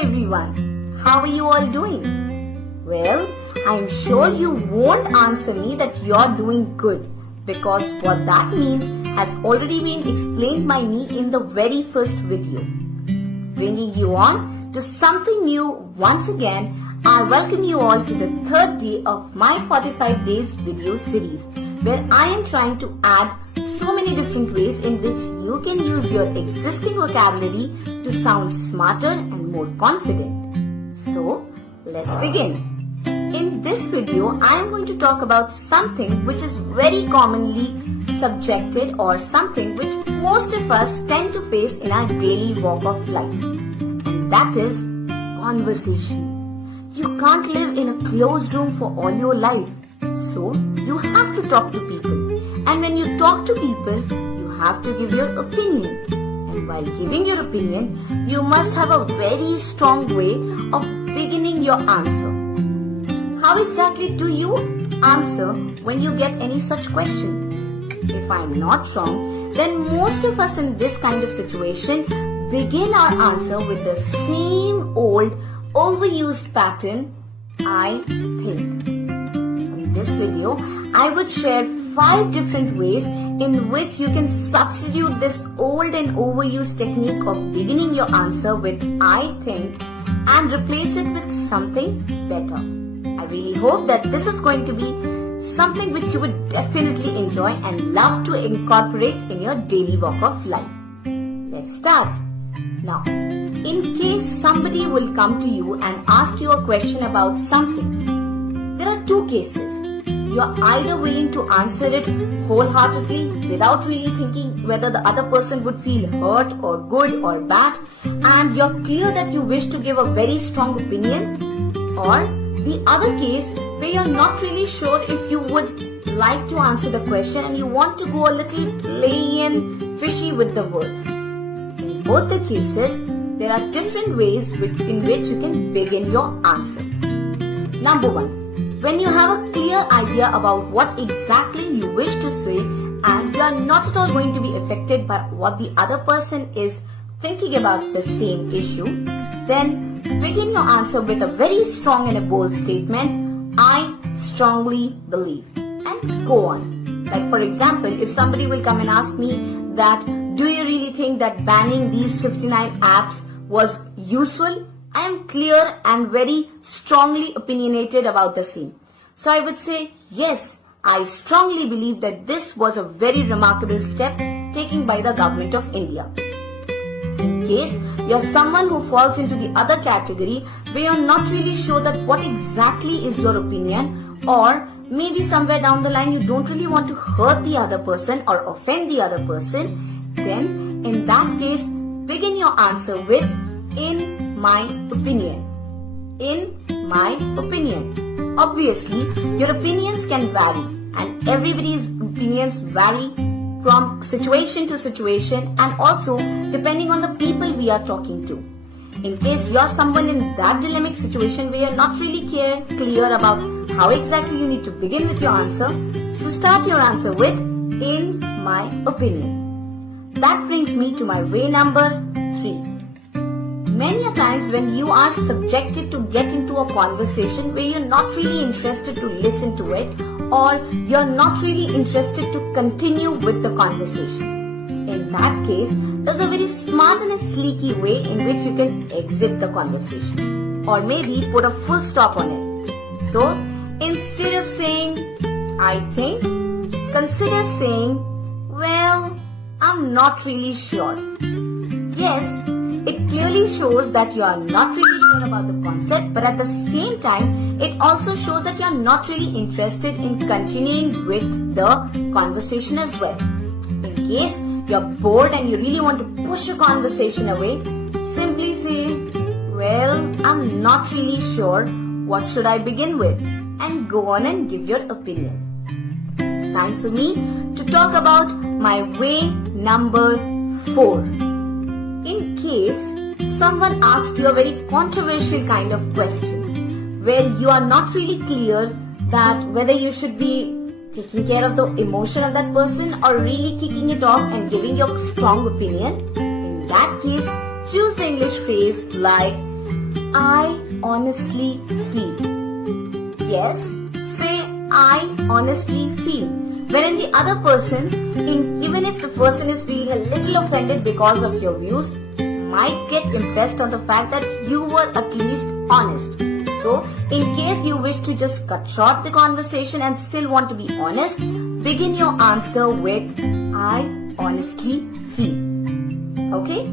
everyone, how are you all doing? Well, I'm sure you won't answer me that you're doing good because what that means has already been explained by me in the very first video. Bringing you on to something new once again, I welcome you all to the third day of my 45 days video series where I am trying to add so many different ways in which you can use your existing vocabulary to sound smarter and more confident. So, let's begin. In this video, I am going to talk about something which is very commonly subjected or something which most of us tend to face in our daily walk of life. And that is conversation. You can't live in a closed room for all your life. So, you have to talk to people. And when you talk to people, you have to give your opinion. And while giving your opinion, you must have a very strong way of beginning your answer. How exactly do you answer when you get any such question? If I'm not wrong, then most of us in this kind of situation begin our answer with the same old overused pattern, I think. In this video, I would share 5 different ways in which you can substitute this old and overused technique of beginning your answer with I think and replace it with something better. I really hope that this is going to be something which you would definitely enjoy and love to incorporate in your daily walk of life. Let's start. Now, in case somebody will come to you and ask you a question about something, there are 2 cases. You are either willing to answer it wholeheartedly without really thinking whether the other person would feel hurt or good or bad, and you're clear that you wish to give a very strong opinion, or the other case where you're not really sure if you would like to answer the question and you want to go a little play and fishy with the words. In both the cases, there are different ways in which you can begin your answer. Number 1. When you have a clear idea about what exactly you wish to say and you are not at all going to be affected by what the other person is thinking about the same issue, then begin your answer with a very strong and a bold statement, I strongly believe, and go on. Like for example, if somebody will come and ask me that, do you really think that banning these 59 apps was useful? I am clear and very strongly opinionated about the same. So I would say, yes, I strongly believe that this was a very remarkable step taken by the government of India. In case you are someone who falls into the other category where you are not really sure that what exactly is your opinion, or maybe somewhere down the line you don't really want to hurt the other person or offend the other person, then in that case, begin your answer with, in my opinion. In my opinion. Obviously, your opinions can vary and everybody's opinions vary from situation to situation and also depending on the people we are talking to. In case you're someone in that dilemmatic situation where you're not really clear about how exactly you need to begin with your answer, so start your answer with, in my opinion. That brings me to my way number 3. Many a times when you are subjected to get into a conversation where you're not really interested to listen to it or you're not really interested to continue with the conversation. In that case, there's a very smart and a sleeky way in which you can exit the conversation or maybe put a full stop on it. So, instead of saying, I think, consider saying, well, I'm not really sure. Yes, it clearly shows that you are not really sure about the concept, but at the same time, it also shows that you are not really interested in continuing with the conversation as well. In case you are bored and you really want to push a conversation away, simply say, well, I'm not really sure. What should I begin with? And go on and give your opinion. It's time for me to talk about my way number 4. In case someone asked you a very controversial kind of question where you are not really clear that whether you should be taking care of the emotion of that person or really kicking it off and giving your strong opinion, in that case, choose the English phrase like, I honestly feel. Yes, say I honestly feel. Wherein the other person, even if the person is feeling a little offended because of your views, might get impressed on the fact that you were at least honest. So, in case you wish to just cut short the conversation and still want to be honest, begin your answer with I honestly feel. Okay?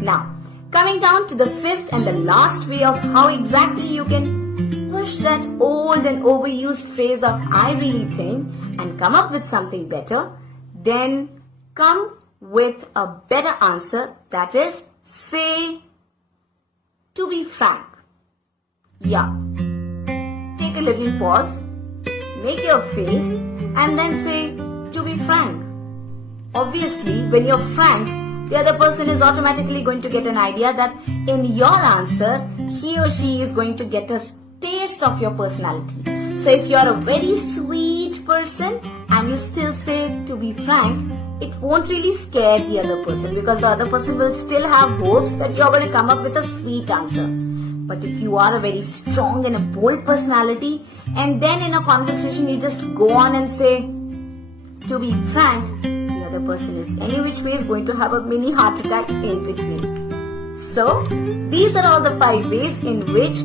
Now, coming down to the fifth and the last way of how exactly you can push that old and overused phrase of I really think and come up with something better, then come with a better answer, that is, say, to be frank. Yeah. Take a little pause, make your face, and then say, to be frank. Obviously, when you're frank, the other person is automatically going to get an idea that in your answer, he or she is going to get a taste of your personality. So if you're a very sweet person and you still say to be frank, it won't really scare the other person because the other person will still have hopes that you're going to come up with a sweet answer. But if you are a very strong and a bold personality and then in a conversation you just go on and say to be frank, the other person is any which way is going to have a mini heart attack in between. So these are all the 5 ways in which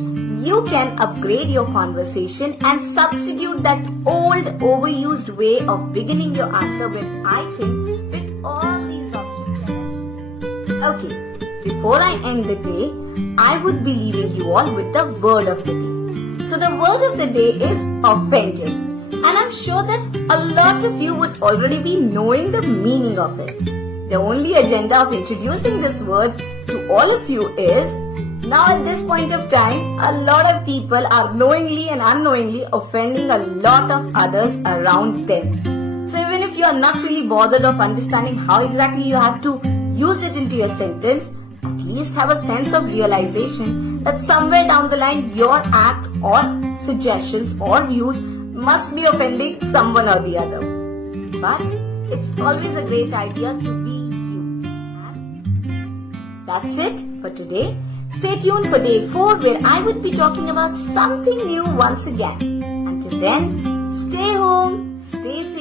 you can upgrade your conversation and substitute that old overused way of beginning your answer with I think with all these options. Okay, before I end the day, I would be leaving you all with the word of the day. So the word of the day is offended. And I'm sure that a lot of you would already be knowing the meaning of it. The only agenda of introducing this word to all of you is, now at this point of time, a lot of people are knowingly and unknowingly offending a lot of others around them. So even if you are not really bothered of understanding how exactly you have to use it into your sentence, at least have a sense of realization that somewhere down the line your act or suggestions or views must be offending someone or the other. But it's always a great idea to be you. And that's it for today. Stay tuned for day 4 where I would be talking about something new once again. Until then, stay home, stay safe.